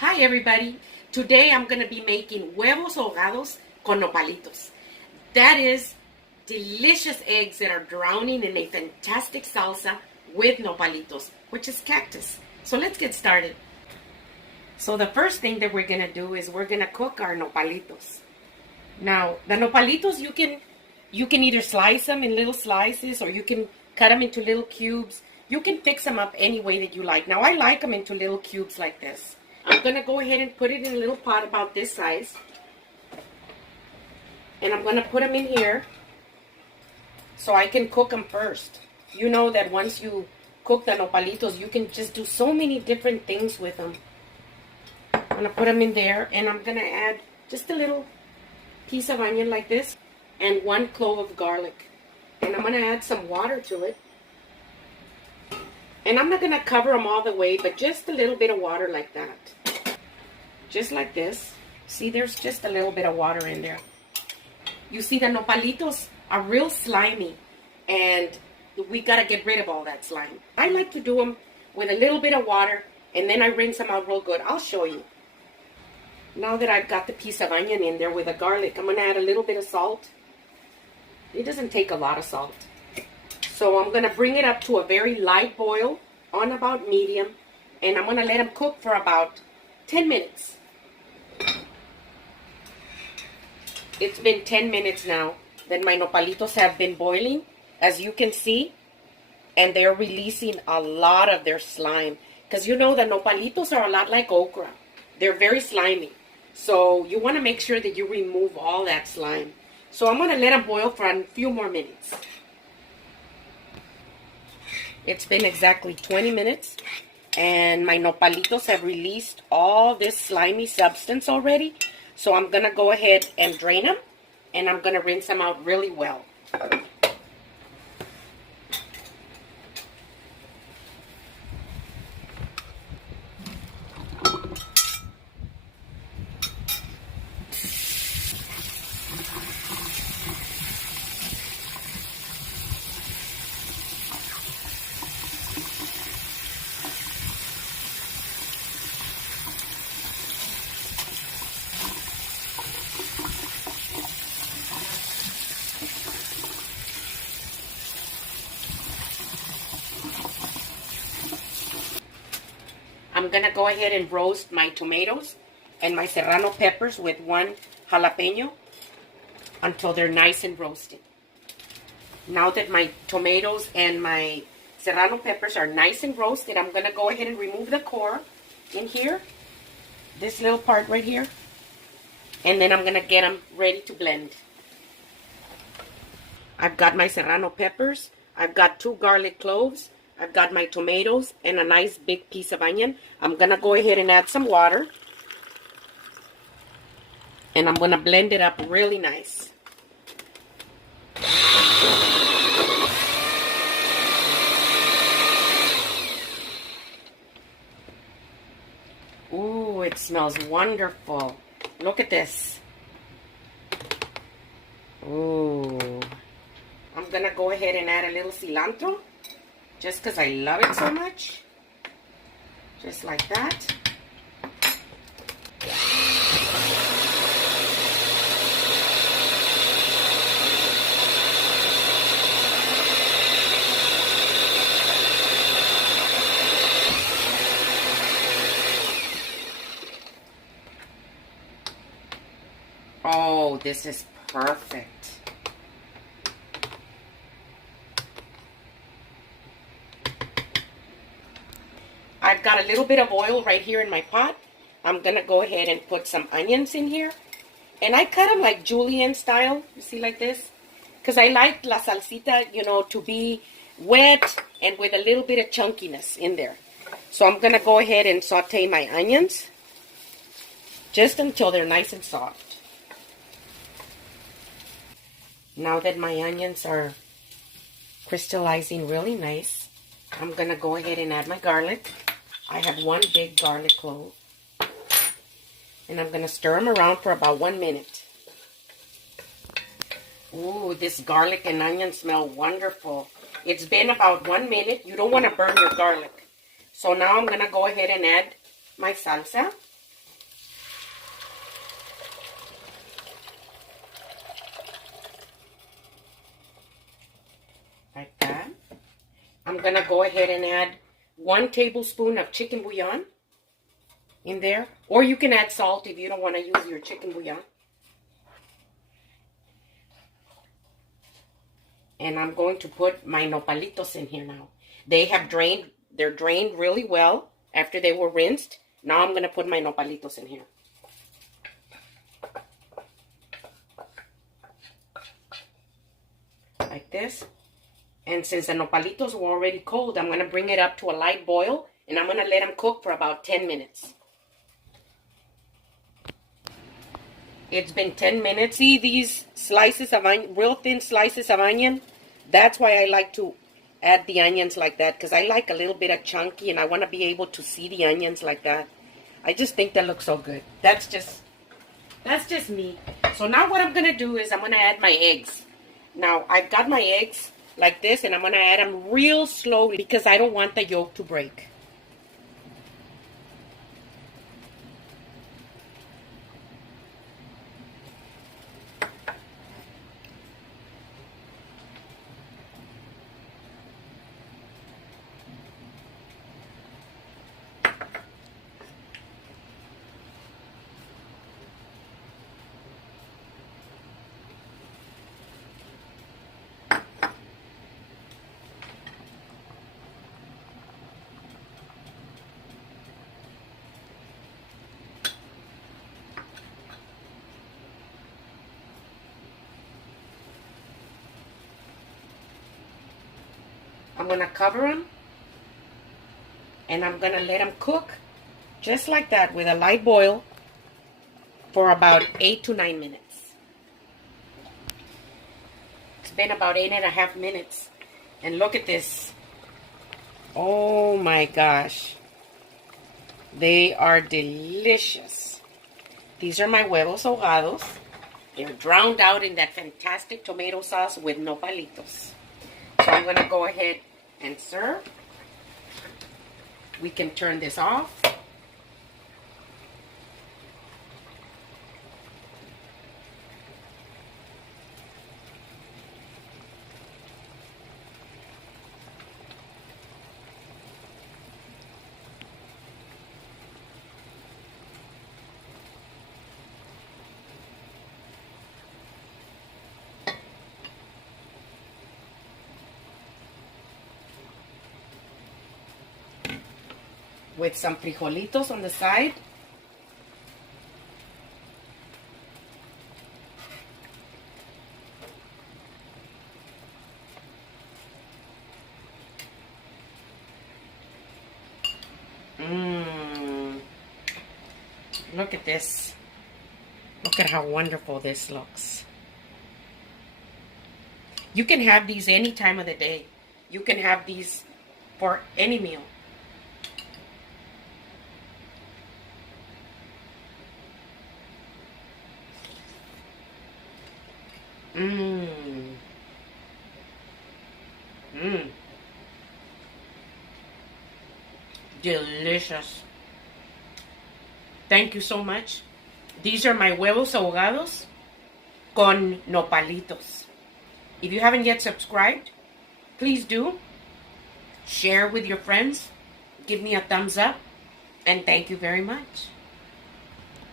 Hi everybody. Today I'm going to be making huevos ahogados con nopalitos. That is delicious eggs that are drowning in a fantastic salsa with nopalitos, which is cactus. So let's get started. So the first thing that we're going to do is we're going to cook our nopalitos. Now, the nopalitos you can either slice them in little slices or you can cut them into little cubes. You can fix them up any way that you like. Now, I like them into little cubes like this. I'm going to go ahead and put it in a little pot about this size. And I'm going to put them in here so I can cook them first. You know that once you cook the nopalitos, you can just do so many different things with them. I'm going to put them in there, and I'm going to add just a little piece of onion like this and 1 clove of garlic. And I'm going to add some water to it. And I'm not going to cover them all the way, but just a little bit of water like that. Just like this. See, there's just a little bit of water in there. You see, the nopalitos are real slimy, and we got to get rid of all that slime. I like to do them with a little bit of water, and then I rinse them out real good. I'll show you. Now that I've got the piece of onion in there with the garlic, I'm going to add a little bit of salt. It doesn't take a lot of salt. So I'm going to bring it up to a very light boil on about medium. And I'm going to let them cook for about 10 minutes. It's been 10 minutes now that my nopalitos have been boiling, as you can see. And they're releasing a lot of their slime. Because you know the nopalitos are a lot like okra. They're very slimy. So you want to make sure that you remove all that slime. So I'm going to let them boil for a few more minutes. It's been exactly 20 minutes, and my nopalitos have released all this slimy substance already. So I'm going to go ahead and drain them, and I'm going to rinse them out really well. I'm going to go ahead and roast my tomatoes and my serrano peppers with 1 jalapeno until they're nice and roasted. Now that my tomatoes and my serrano peppers are nice and roasted, I'm going to go ahead and remove the core in here, this little part right here, and then I'm going to get them ready to blend. I've got my serrano peppers, I've got 2 garlic cloves, I've got my tomatoes and a nice big piece of onion. I'm going to go ahead and add some water. And I'm going to blend it up really nice. Ooh, it smells wonderful. Look at this. Ooh. I'm going to go ahead and add a little cilantro. Just because I love it so much. Just like that. Oh, this is perfect. I've got a little bit of oil right here in my pot. I'm going to go ahead and put some onions in here. And I cut them like julienne style. You see, like this? Because I like la salsita, you know, to be wet and with a little bit of chunkiness in there. So I'm going to go ahead and saute my onions just until they're nice and soft. Now that my onions are crystallizing really nice, I'm going to go ahead and add my garlic. I have 1 big garlic clove. And I'm going to stir them around for about 1 minute. Ooh, this garlic and onion smell wonderful. It's been about 1 minute. You don't want to burn your garlic. So now I'm going to go ahead and add my salsa. I'm going to go ahead and add 1 tablespoon of chicken bouillon in there. Or you can add salt if you don't want to use your chicken bouillon. And I'm going to put my nopalitos in here now. They're drained really well after they were rinsed. Now I'm going to put my nopalitos in here. Like this. And since the nopalitos were already cold, I'm going to bring it up to a light boil. And I'm going to let them cook for about 10 minutes. It's been 10 minutes. See these slices of onion, real thin slices of onion? That's why I like to add the onions like that, because I like a little bit of chunky and I want to be able to see the onions like that. I just think that looks so good. That's just me. So now what I'm going to do is I'm going to add my eggs. Now I've got my eggs like this and I'm going to add them real slowly because I don't want the yolk to break. I'm going to cover them and I'm going to let them cook just like that with a light boil for about 8 to 9 minutes. It's been about 8.5 minutes and look at this. Oh my gosh. They are delicious. These are my huevos ahogados. They're drowned out in that fantastic tomato sauce with nopalitos. So I'm going to go ahead and serve. We can turn this off. With some frijolitos on the side. Look at this. Look at how wonderful this looks. You can have these any time of the day. You can have these for any meal. Delicious. Thank you so much. These are my huevos ahogados con nopalitos. If you haven't yet subscribed, please do. Share with your friends. Give me a thumbs up. And thank you very much.